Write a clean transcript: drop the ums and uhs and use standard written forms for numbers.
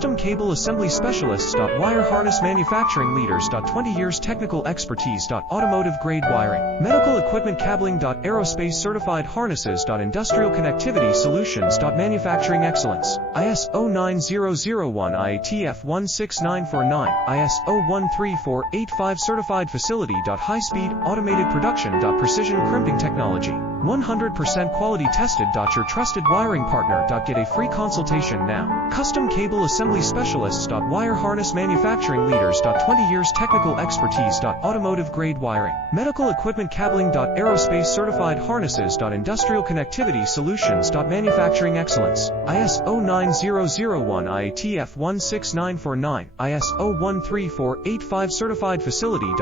Custom Cable Assembly Specialists. Wire Harness Manufacturing Leaders. 20 years technical expertise. Automotive grade wiring. Medical equipment cabling. Aerospace certified harnesses. Industrial connectivity solutions. Manufacturing excellence. ISO 9001 IATF 16949, ISO 13485 certified facility. High speed automated production. Precision crimping technology. 100% quality tested. Your trusted wiring partner. Get a free consultation now. Custom Cable Assembly Specialists. Wire Harness Manufacturing Leaders. 20 years technical expertise. Automotive grade wiring. Medical equipment cabling. Aerospace certified harnesses. Industrial connectivity solutions. Manufacturing excellence. ISO 9001 IATF 16949, ISO 13485 certified facility.